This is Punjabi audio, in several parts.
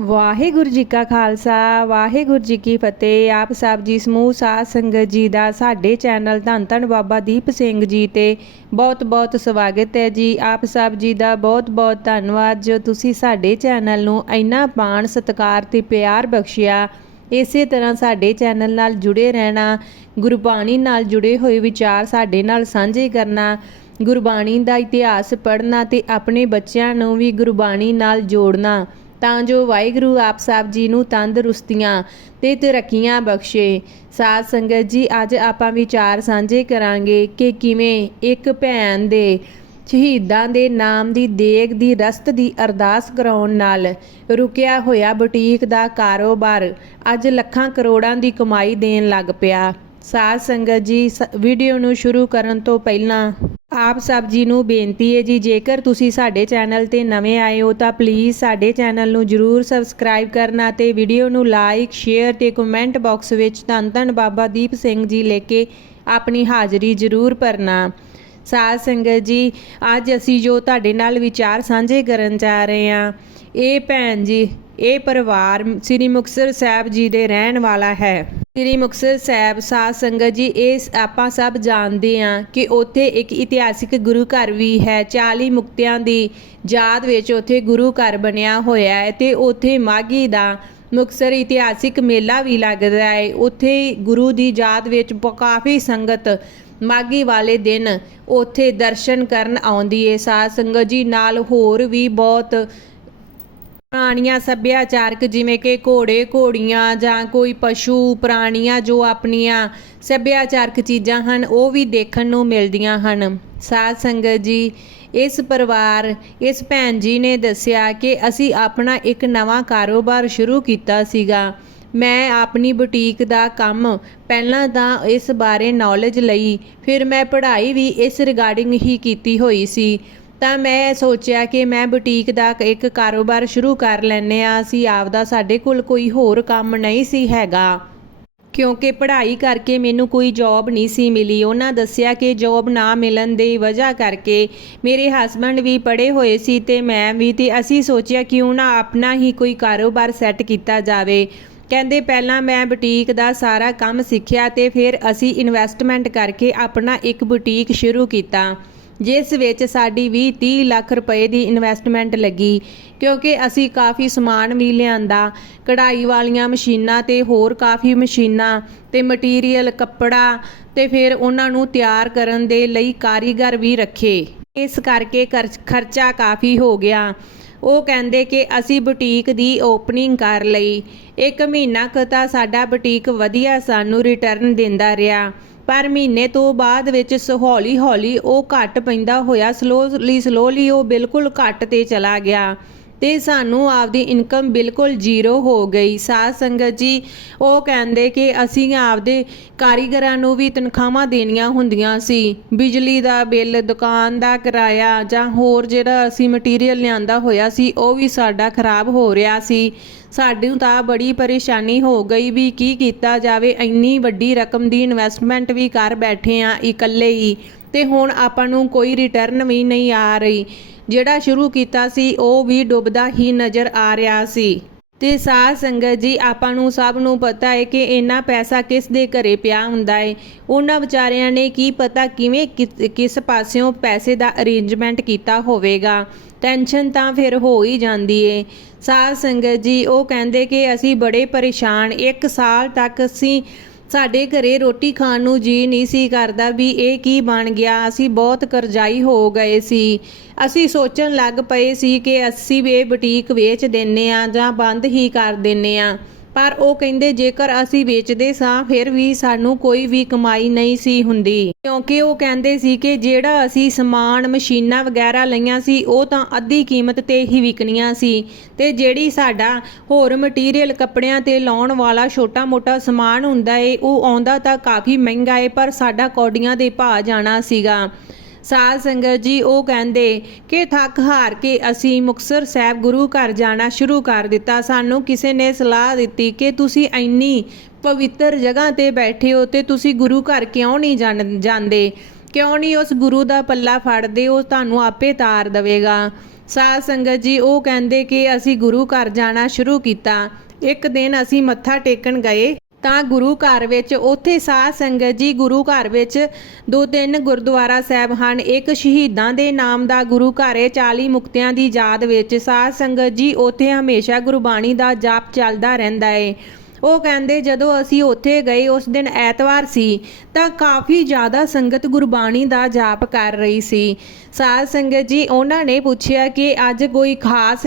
ਵਾਹਿਗੁਰੂ ਜੀ ਕਾ ਖਾਲਸਾ, ਵਾਹਿਗੁਰੂ ਜੀ ਕੀ ਫਤਿਹ। ਆਪ ਸਭ ਜੀ ਸਮੂਹ, ਸਾਧ ਸੰਗਤ ਜੀ ਦਾ ਸਾਡੇ ਚੈਨਲ ਧੰਨ ਧੰਨ ਬਾਬਾ ਦੀਪ ਸਿੰਘ ਜੀ ਤੇ ਬਹੁਤ ਬਹੁਤ ਸਵਾਗਤ ਹੈ ਜੀ। ਆਪ ਸਭ ਜੀ ਦਾ ਬਹੁਤ ਬਹੁਤ ਧੰਨਵਾਦ। ਜੋ ਤੁਸੀਂ ਸਾਡੇ ਚੈਨਲ ਨੂੰ ਇੰਨਾ ਮਾਣ, ਸਤਿਕਾਰ ਤੇ ਪਿਆਰ ਬਖਸ਼ਿਆ, ਇਸੇ ਤਰ੍ਹਾਂ ਸਾਡੇ ਚੈਨਲ ਨਾਲ ਜੁੜੇ ਰਹਿਣਾ, ਗੁਰਬਾਣੀ ਨਾਲ ਜੁੜੇ ਹੋਏ ਵਿਚਾਰ ਸਾਡੇ ਨਾਲ ਸਾਂਝੇ ਕਰਨਾ, ਗੁਰਬਾਣੀ ਦਾ ਇਤਿਹਾਸ ਪੜ੍ਹਨਾ ਤੇ ਆਪਣੇ ਬੱਚਿਆਂ ਨੂੰ ਵੀ ਗੁਰਬਾਣੀ ਨਾਲ ਜੋੜਨਾ ਤਾਂ ਜੋ ਵਾਹਿਗੁਰੂ ਆਪ ਸਾਹਿਬ ਜੀ ਨੂੰ ਤੰਦਰੁਸਤੀਆਂ ਤੇ ਤਰੱਕੀਆਂ ਬਖਸ਼ੇ। ਸਾਧ ਸੰਗਤ ਜੀ, ਅੱਜ ਆਪਾਂ ਵਿਚਾਰ ਸਾਂਝੇ ਕਰਾਂਗੇ ਕਿ ਕਿਵੇਂ ਇੱਕ ਭੈਣ ਦੇ ਸ਼ਹੀਦਾਂ ਦੇ ਨਾਮ ਦੀ ਦੇਗ ਦੀ ਰਸਤ ਦੀ ਅਰਦਾਸ ਕਰਾਉਣ ਨਾਲ ਰੁਕਿਆ ਹੋਇਆ ਬੁਟੀਕ ਦਾ ਕਾਰੋਬਾਰ ਅੱਜ ਲੱਖਾਂ ਕਰੋੜਾਂ ਦੀ ਕਮਾਈ ਦੇਣ ਲੱਗ ਪਿਆ। ਸਾਧ ਸੰਗਤ ਜੀ, ਸ- ਵੀਡੀਓ ਨੂੰ ਸ਼ੁਰੂ ਕਰਨ ਤੋਂ ਪਹਿਲਾਂ ਆਪ ਸਭ ਜੀ ਨੂੰ ਬੇਨਤੀ ਹੈ ਜੀ, ਜੇਕਰ ਤੁਸੀਂ ਸਾਡੇ ਚੈਨਲ ਤੇ ਨਵੇਂ ਆਏ ਹੋ ਤਾਂ ਪਲੀਜ਼ ਸਾਡੇ ਚੈਨਲ ਨੂੰ ਜਰੂਰ ਸਬਸਕ੍ਰਾਈਬ ਕਰਨਾ ਤੇ ਵੀਡੀਓ ਨੂੰ ਲਾਈਕ ਸ਼ੇਅਰ ਤੇ ਕਮੈਂਟ ਬਾਕਸ ਵਿੱਚ ਧੰਨ ਧੰਨ ਬਾਬਾ ਦੀਪ ਸਿੰਘ ਜੀ ਲੈ ਕੇ ਆਪਣੀ ਹਾਜ਼ਰੀ ਜਰੂਰ ਭਰਨਾ। ਸਾਧ ਸੰਗਤ ਜੀ, ਅੱਜ ਅਸੀਂ ਜੋ ਤੁਹਾਡੇ ਨਾਲ ਵਿਚਾਰ ਸਾਂਝੇ ਕਰਨ ਜਾ ਰਹੇ ਹਾਂ, ਇਹ ਭੈਣ ਜੀ, ਇਹ ਪਰਿਵਾਰ ਸ੍ਰੀ ਮੁਕਤਸਰ ਸਾਹਿਬ ਜੀ ਦੇ ਰਹਿਣ ਵਾਲਾ ਹੈ। ਸ੍ਰੀ ਮੁਕਤਸਰ ਸਾਹਿਬ ਸਾਧ ਸੰਗਤ ਜੀ, ਇਹ ਆਪਾਂ ਸਭ ਜਾਣਦੇ ਹਾਂ ਕਿ ਉੱਥੇ ਇੱਕ ਇਤਿਹਾਸਿਕ ਗੁਰੂ ਘਰ ਵੀ ਹੈ। 40 ਮੁਕਤਿਆਂ ਦੀ ਯਾਦ ਵਿੱਚ ਉੱਥੇ ਗੁਰੂ ਘਰ ਬਣਿਆ ਹੋਇਆ ਹੈ ਤੇ ਉੱਥੇ ਮਾਗੀ ਦਾ ਮੁਕਤਸਰ ਇਤਿਹਾਸਿਕ ਮੇਲਾ ਵੀ ਲੱਗਦਾ ਹੈ। ਉੱਥੇ ਗੁਰੂ ਦੀ ਯਾਦ ਵਿੱਚ ਬ- ਕਾਫੀ ਸੰਗਤ ਮਾਗੀ ਵਾਲੇ ਦਿਨ ਉੱਥੇ ਦਰਸ਼ਨ ਕਰਨ ਆਉਂਦੀ ਹੈ। ਸਾਧ ਸੰਗਤ ਜੀ, ਨਾਲ ਹੋਰ ਵੀ ਬਹੁਤ ਪੁਰਾਣੀਆਂ ਸੱਭਿਆਚਾਰਕ ਜਿਵੇਂ ਕਿ ਘੋੜੇ, ਘੋੜੀਆਂ ਜਾਂ ਕੋਈ ਪਸ਼ੂ, ਪ੍ਰਾਣੀਆਂ ਜੋ ਆਪਣੀਆਂ ਸੱਭਿਆਚਾਰਕ ਚੀਜ਼ਾਂ ਹਨ, ਉਹ ਵੀ ਦੇਖਣ ਨੂੰ ਮਿਲਦੀਆਂ ਹਨ। ਸਾਧ ਸੰਗਤ ਜੀ, ਇਸ ਪਰਿਵਾਰ, ਇਸ ਭੈਣ ਜੀ ਨੇ ਦੱਸਿਆ ਕਿ ਅਸੀਂ ਆਪਣਾ ਇੱਕ ਨਵਾਂ ਕਾਰੋਬਾਰ ਸ਼ੁਰੂ ਕੀਤਾ ਸੀਗਾ। ਮੈਂ ਆਪਣੀ ਬੁਟੀਕ ਦਾ ਕੰਮ ਪਹਿਲਾਂ ਤਾਂ ਇਸ ਬਾਰੇ ਨੌਲੇਜ ਲਈ, ਫਿਰ ਮੈਂ ਪੜ੍ਹਾਈ ਵੀ ਇਸ ਰਿਗਾਰਡਿੰਗ ਹੀ ਕੀਤੀ ਹੋਈ ਸੀ। ਤਾਂ ਮੈਂ ਸੋਚਿਆ ਕਿ ਮੈਂ ਬੁਟੀਕ ਦਾ ਇੱਕ ਕਾਰੋਬਾਰ ਸ਼ੁਰੂ ਕਰ ਲੈਨੇ ਆ ਅਸੀਂ ਆਪਦਾ ਸਾਡੇ ਕੋਲ ਕੋਈ ਹੋਰ ਕੰਮ ਨਹੀਂ ਸੀ ਹੈਗਾ। ਕਿਉਂਕਿ ਪੜ੍ਹਾਈ ਕਰਕੇ ਮੈਨੂੰ ਕੋਈ ਜੌਬ ਨਹੀਂ ਸੀ ਮਿਲੀ। ਉਹਨਾਂ ਦੱਸਿਆ ਕਿ ਜੌਬ ਨਾ ਮਿਲਣ ਦੀ ਵਜ੍ਹਾ ਕਰਕੇ ਮੇਰੇ ਹਸਬੰਡ ਵੀ ਪੜ੍ਹੇ ਹੋਏ ਸੀ ਤੇ ਮੈਂ ਵੀ ਤੇ ਅਸੀਂ ਸੋਚਿਆ ਕਿਉਂ ਨਾ ਆਪਣਾ ਹੀ ਕੋਈ ਕਾਰੋਬਾਰ ਸੈੱਟ ਕੀਤਾ ਜਾਵੇ। ਕਹਿੰਦੇ ਪਹਿਲਾਂ ਮੈਂ ਬੁਟੀਕ ਦਾ ਸਾਰਾ ਕੰਮ ਸਿੱਖਿਆ ਤੇ ਫਿਰ ਅਸੀਂ ਇਨਵੈਸਟਮੈਂਟ ਕਰਕੇ ਆਪਣਾ ਇੱਕ ਬੁਟੀਕ ਸ਼ੁਰੂ ਕੀਤਾ। ਜਿਸ ਵਿੱਚ ਸਾਡੀ 20 30 ਲੱਖ ਰੁਪਏ ਦੀ ਇਨਵੈਸਟਮੈਂਟ ਲੱਗੀ। ਕਿਉਂਕਿ ਅਸੀਂ ਕਾਫੀ ਸਮਾਨ ਵੀ ਲਿਆਂਦਾ, ਕਢਾਈ ਵਾਲੀਆਂ ਮਸ਼ੀਨਾਂ ਤੇ ਹੋਰ ਕਾਫੀ ਮਸ਼ੀਨਾਂ ਤੇ ਮਟੀਰੀਅਲ ਕੱਪੜਾ ਤੇ ਫਿਰ ਉਹਨਾਂ ਨੂੰ ਤਿਆਰ ਕਰਨ ਦੇ ਲਈ ਕਾਰੀਗਰ ਵੀ ਰੱਖੇ। ਇਸ ਕਰਕੇ ਖਰਚ- ਖਰਚਾ ਕਾਫੀ ਹੋ ਗਿਆ। ਉਹ ਕਹਿੰਦੇ ਕਿ ਅਸੀਂ ਬੁਟੀਕ ਦੀ ਓਪਨਿੰਗ ਕਰ ਲਈ। ਇੱਕ ਮਹੀਨਾ ਕੁ ਤਾਂ ਸਾਡਾ ਬੁਟੀਕ ਵਧੀਆ ਸਾਨੂੰ ਰਿਟਰਨ ਦਿੰਦਾ ਰਿਹਾ। ਪਰ ਮਹੀਨੇ ਤੋਂ ਬਾਅਦ ਵਿੱਚ ਸ- ਹੌਲੀ ਹੌਲੀ ਉਹ ਘਟ ਪੈਂਦਾ ਹੋਇਆ ਸਲੋਲੀ ਸਲੋਲੀ ਉਹ ਬਿਲਕੁਲ ਘਟ ਤੇ ਚਲਾ ਗਿਆ। ਤੇ ਸਾਨੂੰ ਆਪਦੀ ਇਨਕਮ ਬਿਲਕੁਲ ਜ਼ੀਰੋ ਹੋ ਗਈ। ਸਾਧ ਸੰਗਤ ਜੀ, ਉਹ ਕਹਿੰਦੇ ਕਿ ਅਸੀਂ ਆਪਦੇ ਕਾਰੀਗਰਾਂ ਨੂੰ ਵੀ ਤਨਖਾਹਾਂ ਦੇਣੀਆਂ ਹੁੰਦੀਆਂ ਸੀ। ਬਿਜਲੀ ਦਾ ਬਿੱਲ, ਦੁਕਾਨ ਦਾ ਕਿਰਾਇਆ ਜਾਂ ਹੋਰ ਜਿਹੜਾ ਅਸੀਂ ਮਟੀਰੀਅਲ ਲਿਆਂਦਾ ਹੋਇਆ ਸੀ, ਉਹ ਵੀ ਸਾਡਾ ਖਰਾਬ ਹੋ ਰਿਹਾ ਸੀ। ਸਾਨੂੰ ਤਾਂ ਬੜੀ ਪਰੇਸ਼ਾਨੀ ਹੋ ਗਈ ਵੀ ਕੀ ਕੀਤਾ ਜਾਵੇ, ਇੰਨੀ ਵੱਡੀ ਰਕਮ ਦੀ ਇਨਵੈਸਟਮੈਂਟ ਵੀ ਕਰ ਬੈਠੇ ਆ ਇਕੱਲੇ ਹੀ। ਤੇ ਹੁਣ ਆਪਾਂ ਨੂੰ ਕੋਈ ਰਿਟਰਨ ਵੀ ਨਹੀਂ ਆ ਰਹੀ। ਜਿਹੜਾ ਸ਼ੁਰੂ ਕੀਤਾ ਸੀ, ਉਹ ਵੀ ਡੁੱਬਦਾ ਹੀ ਨਜ਼ਰ ਆ ਰਿਹਾ ਸੀ। ਤੇ ਸਾਧ ਸੰਗਤ ਜੀ, ਆਪਾਂ ਨੂੰ ਸਭ ਨੂੰ ਪਤਾ ਹੈ ਕਿ ਇੰਨਾ ਪੈਸਾ ਕਿਸ ਦੇ ਘਰੇ ਪਿਆ ਹੁੰਦਾ ਹੈ? ਉਹਨਾਂ ਵਿਚਾਰਿਆਂ ਨੇ ਕੀ ਪਤਾ ਕਿਵੇਂ ਕਿਸ- ਕਿਸ ਪਾਸਿਓਂ ਪੈਸੇ ਦਾ ਅਰੇਂਜਮੈਂਟ ਕੀਤਾ ਹੋਵੇਗਾ? ਟੈਨਸ਼ਨ ਤਾਂ ਫਿਰ ਹੋ ਹੀ ਜਾਂਦੀ ਏ। ਸਾਧ ਸੰਗਤ ਜੀ, ਉਹ ਕਹਿੰਦੇ ਕਿ ਅਸੀਂ ਬੜੇ ਪਰੇਸ਼ਾਨ, ਇੱਕ ਸਾਲ ਤੱਕ ਅਸੀਂ ਸਾਡੇ ਘਰੇ ਰੋਟੀ ਖਾਣ ਨੂੰ ਜੀ ਨਹੀਂ ਸੀ ਕਰਦਾ ਵੀ ਇਹ ਕੀ ਬਣ ਗਿਆ। ਅਸੀਂ ਬਹੁਤ ਕਰਜ਼ਾਈ ਹੋ ਗਏ ਸੀ। ਅਸੀਂ ਸੋਚਣ ਲੱਗ ਪਏ ਸੀ ਕਿ ਅਸੀਂ ਵੀ ਇਹ ਬੁਟੀਕ ਵੇਚ ਦਿੰਨੇ ਆ ਜਾਂ ਬੰਦ ਹੀ ਕਰ ਦਿੰਨੇ ਆ ਪਰ ਉਹ ਕਹਿੰਦੇ ਜੇਕਰ ਅਸੀਂ ਵੇਚਦੇ ਸਾਂ, ਫਿਰ ਵੀ ਸਾਨੂੰ ਕੋਈ ਵੀ ਕਮਾਈ ਨਹੀਂ ਸੀ ਹੁੰਦੀ। ਕਿਉਂਕਿ ਉਹ ਕਹਿੰਦੇ ਸੀ ਕਿ ਜਿਹੜਾ ਅਸੀਂ ਸਮਾਨ, ਮਸ਼ੀਨਾਂ ਵਗੈਰਾ ਲਈਆਂ ਸੀ, ਉਹ ਤਾਂ ਅੱਧੀ ਕੀਮਤ ਤੇ ਹੀ ਵਿਕਣੀਆਂ ਸੀ। ਤੇ ਜਿਹੜੀ ਸਾਡਾ ਹੋਰ ਮਟੀਰੀਅਲ ਕੱਪੜਿਆਂ ਤੇ ਲਾਉਣ ਵਾਲਾ ਛੋਟਾ-ਮੋਟਾ ਸਮਾਨ ਹੁੰਦਾ ਏ, ਉਹ ਆਉਂਦਾ ਤਾਂ ਕਾਫੀ ਮਹਿੰਗਾ ਏ, ਪਰ ਸਾਡਾ ਕੌਡੀਆਂ ਦੇ ਭਾਅ ਜਾਣਾ ਸੀਗਾ। ਸਾਧ ਸੰਗਤ ਜੀ, ਉਹ ਕਹਿੰਦੇ ਕਿ ਥੱਕ ਹਾਰ ਕੇ ਅਸੀਂ ਮੁਕਤਸਰ ਸਾਹਿਬ ਗੁਰੂ ਘਰ ਜਾਣਾ ਸ਼ੁਰੂ ਕਰ ਦਿੱਤਾ। ਸਾਨੂੰ ਕਿਸੇ ਨੇ ਸਲਾਹ ਦਿੱਤੀ ਕਿ ਤੁਸੀਂ ਇੰਨੀ ਪਵਿੱਤਰ ਜਗ੍ਹਾ ਤੇ ਬੈਠੇ ਹੋ ਤੇ ਤੁਸੀਂ ਗੁਰੂ ਘਰ ਕਿਉਂ ਨਹੀਂ ਜਾਣ- ਜਾਂਦੇ? ਕਿਉਂ ਨਹੀਂ ਉਸ ਗੁਰੂ ਦਾ ਪੱਲਾ ਫੜਦੇ? ਉਹ ਤੁਹਾਨੂੰ ਆਪੇ ਤਾਰ ਦੇਵੇਗਾ। ਸਾਧ ਸੰਗਤ ਜੀ, ਉਹ ਕਹਿੰਦੇ ਕਿ ਅਸੀਂ ਗੁਰੂ ਘਰ ਜਾਣਾ ਸ਼ੁਰੂ ਕੀਤਾ। ਇੱਕ ਦਿਨ ਅਸੀਂ ਮੱਥਾ ਟੇਕਣ ਗਏ। ਤਾਂ ਗੁਰੂ ਘਰ ਵਿੱਚ, ਉੱਥੇ ਸਾਧ ਸੰਗਤ ਜੀ ਗੁਰੂ ਘਰ ਵਿੱਚ ਦੋ ਤਿੰਨ ਗੁਰਦੁਆਰਾ ਸਾਹਿਬ ਹਨ। ਇੱਕ ਸ਼ਹੀਦਾਂ ਦੇ ਨਾਮ ਦਾ ਗੁਰੂ ਘਰ ਹੈ 40 ਮੁਕਤਿਆਂ ਦੀ ਯਾਦ ਵਿੱਚ। ਸਾਧ ਸੰਗਤ ਜੀ ਉੱਥੇ ਹਮੇਸ਼ਾ ਗੁਰਬਾਣੀ ਦਾ ਜਾਪ ਚੱਲਦਾ ਰਹਿੰਦਾ ਹੈ ਉਹ ਕਹਿੰਦੇ, ਜਦੋਂ ਅਸੀਂ ਉੱਥੇ ਗਏ, ਉਸ ਦਿਨ ਐਤਵਾਰ ਸੀ, ਤਾਂ ਕਾਫੀ ਜ਼ਿਆਦਾ ਸੰਗਤ ਗੁਰਬਾਣੀ ਦਾ ਜਾਪ ਕਰ ਰਹੀ ਸੀ। ਸਾਧ ਸੰਗਤ ਜੀ, ਉਹਨਾਂ ਨੇ ਪੁੱਛਿਆ ਕਿ ਅੱਜ ਕੋਈ ਖਾਸ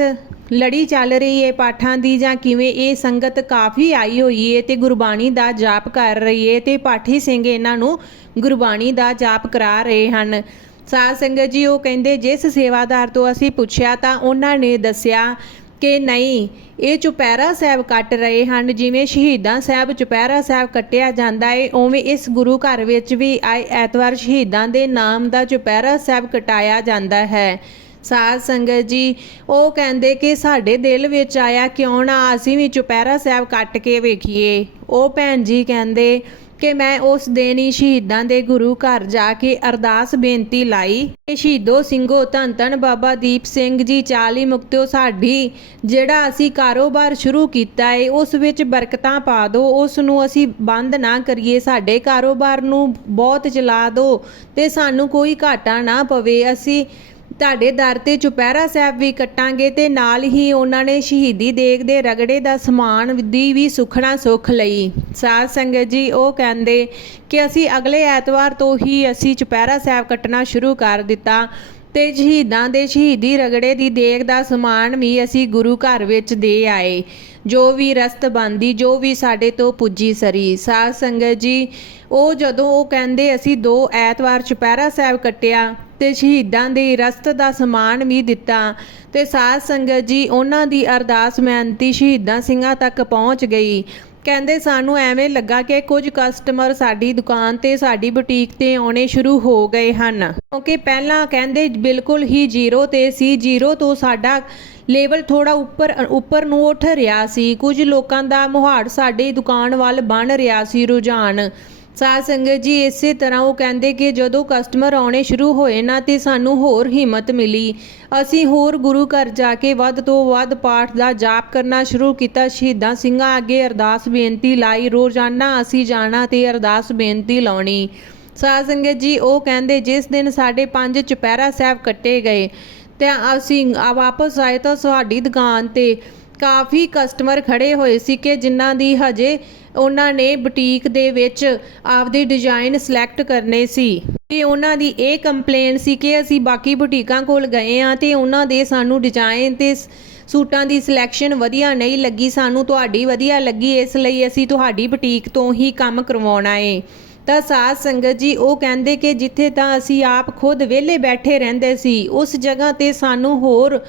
ਲੜੀ ਚੱਲ ਰਹੀ ਹੈ ਪਾਠਾਂ ਦੀ ਜਾਂ ਕਿਵੇਂ? ਇਹ ਸੰਗਤ ਕਾਫੀ ਆਈ ਹੋਈ ਹੈ ਤੇ ਗੁਰਬਾਣੀ ਦਾ ਜਾਪ ਕਰ ਰਹੀ ਹੈ ਤੇ ਪਾਠੀ ਸਿੰਘ ਇਹਨਾਂ ਨੂੰ ਗੁਰਬਾਣੀ ਦਾ ਜਾਪ ਕਰਾ ਰਹੇ ਹਨ। ਸਾਧ ਸੰਗਤ ਜੀ, ਉਹ ਕਹਿੰਦੇ, ਜਿਸ ਸੇਵਾਦਾਰ ਤੋਂ ਅਸੀਂ ਪੁੱਛਿਆ ਤਾਂ ਉਹਨਾਂ ਨੇ ਦੱਸਿਆ ਕਿ ਨਹੀਂ, ਇਹ ਚੁਪਹਿਰਾ ਸਾਹਿਬ ਕੱਟ ਰਹੇ ਹਨ। ਜਿਵੇਂ ਸ਼ਹੀਦਾਂ ਸਾਹਿਬ ਚੁਪਹਿਰਾ ਸਾਹਿਬ ਕੱਟਿਆ ਜਾਂਦਾ ਹੈ ਉਵੇਂ ਇਸ ਗੁਰੂ ਘਰ ਵਿੱਚ ਵੀ ਆਏ ਐਤਵਾਰ ਸ਼ਹੀਦਾਂ ਦੇ ਨਾਮ ਦਾ ਚੁਪਹਿਰਾ ਸਾਹਿਬ ਕਟਾਇਆ ਜਾਂਦਾ ਹੈ। ਸਾਧ ਸੰਗਤ ਜੀ, ਉਹ ਕਹਿੰਦੇ ਕਿ ਸਾਡੇ ਦਿਲ ਵਿੱਚ ਆਇਆ ਕਿਉਂ ਨਾ ਅਸੀਂ ਵੀ ਚੁਪਹਿਰਾ ਸਾਹਿਬ ਕੱਟ ਕੇ ਵੇਖੀਏ। ਉਹ ਭੈਣ ਜੀ ਕਹਿੰਦੇ ਕਿ ਮੈਂ ਉਸ ਦਿਨ ਹੀ ਸ਼ਹੀਦਾਂ ਦੇ ਗੁਰੂ ਘਰ ਜਾ ਕੇ ਅਰਦਾਸ ਬੇਨਤੀ ਲਾਈ ਕਿ ਸ਼ਹੀਦੋ ਸਿੰਘੋ ਧੰਨ ਧੰਨ ਬਾਬਾ ਦੀਪ ਸਿੰਘ ਜੀ 40 ਮੁਕਤਿਓ ਸਾਡੀ, ਜਿਹੜਾ ਅਸੀਂ ਕਾਰੋਬਾਰ ਸ਼ੁਰੂ ਕੀਤਾ ਹੈ ਉਸ ਵਿੱਚ ਬਰਕਤਾਂ ਪਾ ਦਿਓ ਉਸ ਨੂੰ ਅਸੀਂ ਬੰਦ ਨਾ ਕਰੀਏ, ਸਾਡੇ ਕਾਰੋਬਾਰ ਨੂੰ ਬਹੁਤ ਚਲਾ ਦਿਓ ਤੇ ਸਾਨੂੰ ਕੋਈ ਘਾਟਾ ਨਾ ਪਵੇ। ਅਸੀਂ ਤੁਹਾਡੇ ਦਰ ਤੇ ਚੁਪਹਿਰਾ ਸਾਹਿਬ ਵੀ ਕੱਟਾਂਗੇ ਤੇ ਨਾਲ ਹੀ ਉਹਨਾਂ ਨੇ ਸ਼ਹੀਦੀ ਦੇਗ ਦੇ ਰਗੜੇ ਦਾ ਸਮਾਨ ਦੀ ਵੀ ਸੁਖਣਾ ਸੁਖ ਲਈ। ਸਾਧ ਸੰਗਤ ਜੀ, ਉਹ ਕਹਿੰਦੇ ਕਿ ਅਸੀਂ ਅਗਲੇ ਐਤਵਾਰ ਤੋਂ ਹੀ ਅਸੀਂ ਚੁਪਹਿਰਾ ਸਾਹਿਬ ਕੱਟਣਾ ਸ਼ੁਰੂ ਕਰ ਦਿੱਤਾ ਤੇ ਸ਼ਹੀਦਾਂ ਦੇ ਸ਼ਹੀਦੀ ਰਗੜੇ ਦੀ ਦੇਗ ਦਾ ਸਮਾਨ ਵੀ ਅਸੀਂ ਗੁਰੂ ਘਰ ਵਿੱਚ ਦੇ ਆਏ। ਜੋ ਵੀ ਰਸਤ ਬੰਦੀ, ਜੋ ਵੀ ਸਾਡੇ ਤੋਂ ਪੁੱਜੀ ਸਰੀ। ਸਾਧ ਸੰਗਤ ਜੀ, ਉਹ ਜਦੋਂ ਉਹ ਕਹਿੰਦੇ ਅਸੀਂ ਦੋ ਐਤਵਾਰ ਚੁਪਹਿਰਾ ਸਾਹਿਬ ਕੱਟਿਆ ਤੇ ਸ਼ਹੀਦਾਂ ਦੇ ਰਸਤ ਦਾ ਸਮਾਨ ਵੀ ਦਿੱਤਾ। ਤੇ ਸਾਧ ਸੰਗਤ ਜੀ, ਉਹਨਾਂ ਦੀ ਅਰਦਾਸ ਮਿਹਨਤੀ ਸ਼ਹੀਦਾਂ ਸਿੰਘਾਂ ਤੱਕ ਪਹੁੰਚ ਗਈ। ਕਹਿੰਦੇ, ਸਾਨੂੰ ਐਵੇਂ ਲੱਗਾ ਕਿ ਕੁਝ ਕਸਟਮਰ ਸਾਡੀ ਦੁਕਾਨ ਤੇ, ਸਾਡੀ ਬੁਟੀਕ ਤੇ ਆਉਣੇ ਸ਼ੁਰੂ ਹੋ ਗਏ ਹਨ। ਕਿਉਂਕਿ ਪਹਿਲਾਂ ਕਹਿੰਦੇ, ਬਿਲਕੁਲ ਹੀ ਜ਼ੀਰੋ ਤੇ ਸੀ। ਜ਼ੀਰੋ ਤੋਂ ਸਾਡਾ ਲੈਵਲ ਥੋੜਾ ਉੱਪਰ ਉੱਪਰ ਨੂੰ ਉੱਠ ਰਿਹਾ ਸੀ। ਕੁਝ ਲੋਕਾਂ ਦਾ ਮੁਹਾੜ ਸਾਡੀ ਦੁਕਾਨ ਵੱਲ ਬਣ ਰਿਹਾ ਸੀ ਰੁਝਾਨ। ਸਾਧ ਸੰਗਤ ਜੀ, ਇਸੇ ਤਰ੍ਹਾਂ ਉਹ ਕਹਿੰਦੇ ਕਿ ਜਦੋਂ ਕਸਟਮਰ ਆਉਣੇ ਸ਼ੁਰੂ ਹੋਏ ਨਾ ਤੇ ਸਾਨੂੰ ਹੋਰ ਹਿੰਮਤ ਮਿਲੀ। ਅਸੀਂ ਹੋਰ ਗੁਰੂ ਘਰ ਜਾ ਕੇ ਵੱਧ ਤੋਂ ਵੱਧ ਪਾਠ ਦਾ ਜਾਪ ਕਰਨਾ ਸ਼ੁਰੂ ਕੀਤਾ। ਸ਼ਹੀਦਾਂ ਸਿੰਘਾਂ ਅੱਗੇ ਅਰਦਾਸ ਬੇਨਤੀ ਲਾਈ, ਰੋਜ਼ਾਨਾ ਅਸੀਂ ਜਾਣਾ ਤੇ ਅਰਦਾਸ ਬੇਨਤੀ ਲਾਉਣੀ। ਸਾਧ ਸੰਗਤ ਜੀ, ਉਹ ਕਹਿੰਦੇ ਜਿਸ ਦਿਨ ਸਾਡੇ ਪੰਜ ਚੁਪਹਿਰਾ ਸਾਹਿਬ ਕੱਟੇ ਗਏ, ਤੇ ਅਸੀਂ ਵਾਪਸ ਆਏ ਤਾਂ ਸਾਡੀ ਦੁਕਾਨ ਤੇ ਕਾਫੀ ਕਸਟਮਰ ਖੜੇ ਹੋਏ ਸੀ ਕਿ ਜਿਨ੍ਹਾਂ ਦੀ ਹਜੇ ਉਹਨਾਂ ਨੇ ਬੁਟੀਕ ਦੇ ਵਿੱਚ ਆਪਦੇ ਡਿਜ਼ਾਈਨ ਸਿਲੈਕਟ ਕਰਨੇ ਸੀ। ਤੇ ਉਹਨਾਂ ਦੀ ਇਹ ਕੰਪਲੇਨ ਸੀ ਕਿ ਅਸੀਂ ਬਾਕੀ ਬੁਟੀਕਾਂ ਕੋਲ ਗਏ ਆ ਤੇ ਉਹਨਾਂ ਦੇ ਸਾਨੂੰ ਡਿਜ਼ਾਈਨ ਤੇ ਸੂਟਾਂ ਦੀ ਸਿਲੈਕਸ਼ਨ ਵਧੀਆ ਨਹੀਂ ਲੱਗੀ, ਸਾਨੂੰ ਤੁਹਾਡੀ ਵਧੀਆ ਲੱਗੀ, ਇਸ ਲਈ ਅਸੀਂ ਤੁਹਾਡੀ ਬੁਟੀਕ ਤੋਂ ਹੀ ਕੰਮ ਕਰਵਾਉਣਾ ਏ। ਤਾਂ ਸਾਧ ਸੰਗਤ ਜੀ, ਉਹ ਕਹਿੰਦੇ ਕਿ ਜਿੱਥੇ ਤਾਂ ਅਸੀਂ ਆਪ ਖੁਦ ਵਿਹਲੇ ਬੈਠੇ ਰਹਿੰਦੇ ਸੀ, ਉਸ ਜਗ੍ਹਾ ਤੇ ਸਾਨੂੰ ਹੋਰ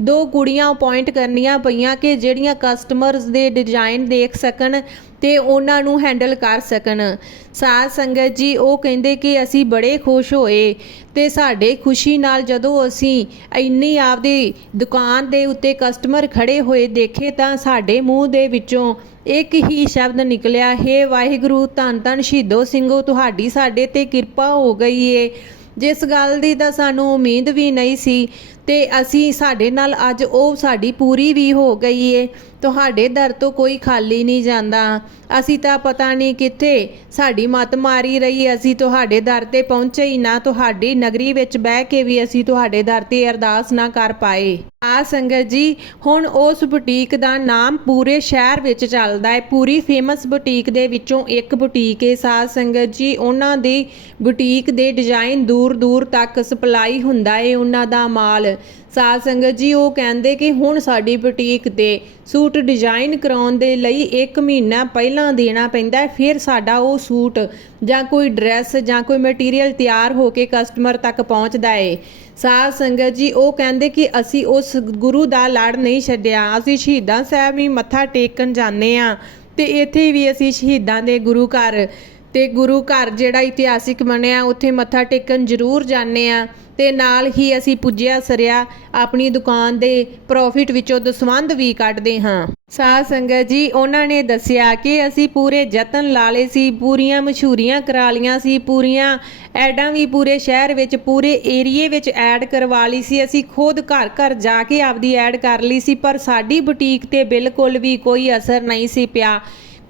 ਦੋ ਕੁੜੀਆਂ ਅਪਾਇੰਟ ਕਰਨੀਆਂ ਪਈਆਂ ਕਿ ਜਿਹੜੀਆਂ ਕਸਟਮਰਸ ਦੇ ਡਿਜ਼ਾਈਨ ਦੇਖ ਸਕਣ ਤੇ ਉਹਨਾਂ ਨੂੰ ਹੈਂਡਲ ਕਰ ਸਕਣ। ਸਾਧ ਸੰਗਤ ਜੀ, ਉਹ ਕਹਿੰਦੇ ਕਿ ਅਸੀਂ ਬੜੇ ਖੁਸ਼ ਹੋਏ ਤੇ ਸਾਡੇ ਖੁਸ਼ੀ ਨਾਲ ਜਦੋਂ ਅਸੀਂ ਇੰਨੀ ਆਪਦੀ ਦੁਕਾਨ ਦੇ ਉੱਤੇ ਕਸਟਮਰ ਖੜੇ ਹੋਏ ਦੇਖੇ ਤਾਂ ਸਾਡੇ ਮੂੰਹ ਦੇ ਵਿੱਚੋਂ ਇੱਕ ਹੀ ਸ਼ਬਦ ਨਿਕਲਿਆ, ਹੈ ਵਾਹਿਗੁਰੂ, ਧੰਨ ਧੰਨ ਸ਼ਹੀਦੋ ਸਿੰਘੋ, ਤੁਹਾਡੀ ਸਾਡੇ ਤੇ ਕਿਰਪਾ ਹੋ ਗਈ ਏ। ਜਿਸ ਗੱਲ ਦੀ ਤਾਂ ਸਾਨੂੰ ਉਮੀਦ ਵੀ ਨਹੀਂ ਸੀ। ਤੇ ਅਸੀਂ ਸਾਡੇ ਨਾਲ ਅੱਜ ਉਹ ਸਾਡੀ ਪੂਰੀ ਵੀ ਹੋ ਗਈ ਏ। ਤੁਹਾਡੇ ਦਰ ਤੋਂ ਕੋਈ ਖਾਲੀ ਨਹੀਂ ਜਾਂਦਾ। ਅਸੀਂ ਤਾਂ ਪਤਾ ਨਹੀਂ ਕਿੱਥੇ ਸਾਡੀ ਮਤ ਮਾਰੀ ਰਹੀ ਅਸੀਂ ਤੁਹਾਡੇ ਦਰ ਤੇ ਪਹੁੰਚੇ ਹੀ ਨਾ। ਤੁਹਾਡੀ ਨਗਰੀ ਵਿੱਚ ਬਹਿ ਕੇ ਵੀ ਅਸੀਂ ਤੁਹਾਡੇ ਦਰ ਤੇ ਅਰਦਾਸ ਨਾ ਕਰ ਪਾਏ। ਆ ਸੰਗਤ ਜੀ, ਹੁਣ ਉਸ ਬੁਟੀਕ ਦਾ ਨਾਮ ਪੂਰੇ ਸ਼ਹਿਰ ਵਿੱਚ ਚੱਲਦਾ ਹੈ ਪੂਰੀ ਫੇਮਸ ਬੁਟੀਕ ਦੇ ਵਿੱਚੋਂ ਇੱਕ ਬੁਟੀਕ ਹੈ ਸਾਧ ਸੰਗਤ ਜੀ, ਉਹਨਾਂ ਦੀ ਬੁਟੀਕ ਦੇ ਡਿਜ਼ਾਈਨ ਦੂਰ ਦੂਰ ਤੱਕ ਸਪਲਾਈ ਹੁੰਦਾ ਹੈ ਉਹਨਾਂ ਦਾ ਮਾਲ ਸਾਧ ਸੰਗਤ ਜੀ, ਉਹ ਕਹਿੰਦੇ ਕਿ ਹੁਣ ਸਾਡੀ ਬੁਟੀਕ ਤੇ ਸੂਟ ਡਿਜ਼ਾਈਨ ਕਰਾਉਣ ਦੇ ਲਈ 1 ਮਹੀਨਾ ਪਹਿਲਾਂ ਦੇਣਾ ਪੈਂਦਾ ਫਿਰ ਸਾਡਾ ਉਹ ਸੂਟ ਜਾਂ ਕੋਈ ਡਰੈਸ ਜਾਂ ਕੋਈ ਮਟੀਰੀਅਲ ਤਿਆਰ ਹੋ ਕੇ ਕਸਟਮਰ ਤੱਕ ਪਹੁੰਚਦਾ ਏ। ਸਾਧ ਸੰਗਤ ਜੀ, ਉਹ ਕਹਿੰਦੇ ਕਿ ਅਸੀਂ ਉਸ ਗੁਰੂ ਦਾ ਲੜ ਨਹੀਂ ਛੱਡਿਆ। ਅਸੀਂ ਸ਼ਹੀਦਾਂ ਸਾਹਿਬ ਵੀ ਮੱਥਾ ਟੇਕਣ ਜਾਂਦੇ ਆ ਤੇ ਇੱਥੇ ਵੀ ਅਸੀਂ ਸ਼ਹੀਦਾਂ ਦੇ ਗੁਰੂ ਘਰ ਤੇ ਗੁਰੂ ਘਰ ਜਿਹੜਾ ਇਤਿਹਾਸਿਕ ਬਣਿਆ, ਉੱਥੇ ਮੱਥਾ ਟੇਕਣ ਜ਼ਰੂਰ ਜਾਂਦੇ ਆ ਤੇ ਨਾਲ ਹੀ ਅਸੀਂ ਪੁੱਜਿਆ ਸਰਿਆ, ਆਪਣੀ ਦੁਕਾਨ ਦੇ ਪ੍ਰੋਫਿਟ ਵਿੱਚੋਂ ਦਸਵੰਧ ਵੀ ਕੱਢਦੇ ਹਾਂ। ਸਾਧ ਸੰਗਤ ਜੀ, ਉਹਨਾਂ ਨੇ ਦੱਸਿਆ ਕਿ ਅਸੀਂ ਪੂਰੇ ਯਤਨ ਲਾ ਲਏ ਸੀ, ਪੂਰੀਆਂ ਮਸ਼ਹੂਰੀਆਂ ਕਰਾ ਲੀਆਂ ਸੀ, ਪੂਰੀਆਂ ਐਡਾਂ ਵੀ ਪੂਰੇ ਸ਼ਹਿਰ ਵਿੱਚ, ਪੂਰੇ ਏਰੀਏ ਵਿੱਚ ਐਡ ਕਰਵਾ ਲਈ ਸੀ। ਅਸੀਂ ਖੁਦ ਘਰ ਘਰ ਜਾ ਕੇ ਆਪਦੀ ਐਡ ਕਰ ਲਈ ਸੀ, ਪਰ ਸਾਡੀ ਬੁਟੀਕ ਤੇ ਬਿਲਕੁਲ ਵੀ ਕੋਈ ਅਸਰ ਨਹੀਂ ਸੀ ਪਿਆ।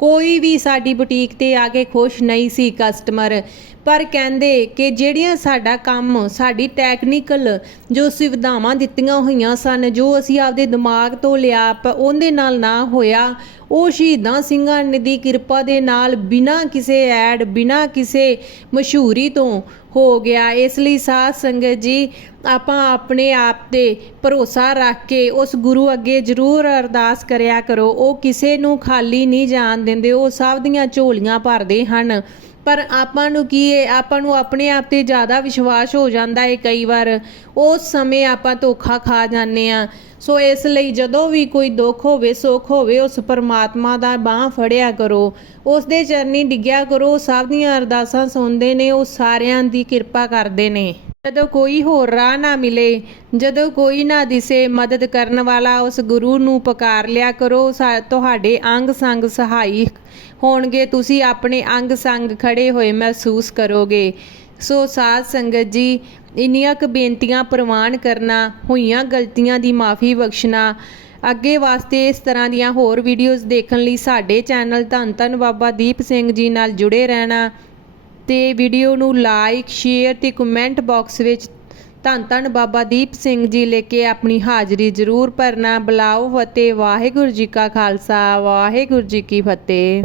ਕੋਈ ਵੀ ਸਾਡੀ ਬੁਟੀਕ ਤੇ ਆ ਕੇ ਖੁਸ਼ ਨਹੀਂ ਸੀ ਕਸਟਮਰ ਪਰ ਕਹਿੰਦੇ ਕਿ ਜਿਹੜੀਆਂ ਸਾਡਾ ਕੰਮ, ਸਾਡੀ ਟੈਕਨੀਕਲ ਜੋ ਸੁਵਿਧਾਵਾਂ ਦਿੱਤੀਆਂ ਹੋਈਆਂ ਸਨ, ਜੋ ਅਸੀਂ ਆਪਦੇ ਦਿਮਾਗ ਤੋਂ ਲਿਆ ਪ- ਉਹਦੇ ਨਾਲ ਨਾ ਹੋਇਆ, ਉਹ ਸ਼ਹੀਦਾਂ ਸਿੰਘਾਂ ਨੇ ਦੀ ਕਿਰਪਾ ਦੇ ਨਾਲ ਬਿਨਾਂ ਕਿਸੇ ਐਡ, ਬਿਨਾਂ ਕਿਸੇ ਮਸ਼ਹੂਰੀ ਤੋਂ ਹੋ ਗਿਆ। ਇਸ ਲਈ ਸਾਧ ਸੰਗਤ ਜੀ, ਆਪਾਂ ਆਪਣੇ ਆਪ ਤੇ ਭਰੋਸਾ ਰੱਖ ਕੇ ਉਸ ਗੁਰੂ ਅੱਗੇ ਜ਼ਰੂਰ ਅਰਦਾਸ ਕਰਿਆ ਕਰੋ। ਉਹ ਕਿਸੇ ਨੂੰ ਖਾਲੀ ਨਹੀਂ ਜਾਣ ਦਿੰਦੇ, ਉਹ ਸਭ ਦੀਆਂ ਝੋਲੀਆਂ ਭਰਦੇ ਹਨ। ਪਰ ਆਪਾਂ ਨੂੰ ਕੀ ਹੈ ਆਪਾਂ ਨੂੰ ਆਪਣੇ ਆਪ ਤੇ ਜ਼ਿਆਦਾ ਵਿਸ਼ਵਾਸ ਹੋ ਜਾਂਦਾ ਹੈ ਕਈ ਵਾਰ। ਉਸ ਸਮੇਂ ਆਪਾਂ ਧੋਖਾ ਖਾ ਜਾਂਦੇ ਆ। ਸੋ ਇਸ ਲਈ ਜਦੋਂ ਵੀ ਕੋਈ ਦੁੱਖ ਹੋਵੇ, ਸੁੱਖ ਹੋਵੇ, ਉਸ ਪਰਮਾਤਮਾ ਦਾ ਬਾਹ ਫੜਿਆ ਕਰੋ। ਉਸ ਦੇ ਚਰਨੀ ਡਿੱਗਿਆ ਕਰੋ। ਸਭ ਦੀਆਂ ਅਰਦਾਸਾਂ ਸੁਣਦੇ ਨੇ, ਉਹ ਸਾਰਿਆਂ ਦੀ ਕਿਰਪਾ ਕਰਦੇ ਨੇ। ਜਦੋਂ ਕੋਈ ਹੋਰ ਰਾਹ ਨਾ ਮਿਲੇ, ਜਦੋਂ ਕੋਈ ਨਾ ਦਿਸੇ ਮਦਦ ਕਰਨ ਵਾਲਾ, ਉਸ ਗੁਰੂ ਨੂੰ ਪੁਕਾਰ ਲਿਆ ਕਰੋ। ਸਾ- ਤੁਹਾਡੇ ਅੰਗ ਸੰਗ ਸਹਾਈ ਹੋਣਗੇ, ਤੁਸੀਂ ਆਪਣੇ ਅੰਗ ਸੰਗ ਖੜੇ ਹੋਏ ਮਹਿਸੂਸ ਕਰੋਗੇ। ਸੋ ਸਾਧ ਸੰਗਤ ਜੀ, ਇੰਨੀਆਂ ਕੁ ਬੇਨਤੀਆਂ ਪ੍ਰਵਾਨ ਕਰਨਾ, ਹੋਈਆਂ ਗਲਤੀਆਂ ਦੀ ਮਾਫੀ ਬਖਸ਼ਣਾ, ਅੱਗੇ ਵਾਸਤੇ ਇਸ ਤਰ੍ਹਾਂ ਦੀਆਂ ਹੋਰ ਵੀਡੀਓਜ਼ ਦੇਖਣ ਲਈ ਸਾਡੇ ਚੈਨਲ ਧੰਨ ਧੰਨ ਬਾਬਾ ਦੀਪ ਸਿੰਘ ਜੀ ਨਾਲ ਜੁੜੇ ਰਹਿਣਾ ਤੇ ਵੀਡੀਓ ਨੂੰ ਲਾਈਕ ਸ਼ੇਅਰ ਤੇ ਕਮੈਂਟ ਬਾਕਸ ਵਿੱਚ ਧੰਨ ਧੰਨ ਬਾਬਾ ਦੀਪ ਸਿੰਘ ਜੀ ਲੈ ਕੇ ਆਪਣੀ ਹਾਜ਼ਰੀ ਜ਼ਰੂਰ ਭਰਨਾ। ਬੁਲਾਓ ਫਤਿਹ, ਵਾਹਿਗੁਰੂ ਜੀ ਕਾ ਖਾਲਸਾ, ਵਾਹਿਗੁਰੂ ਜੀ ਕੀ ਫਤਿਹ।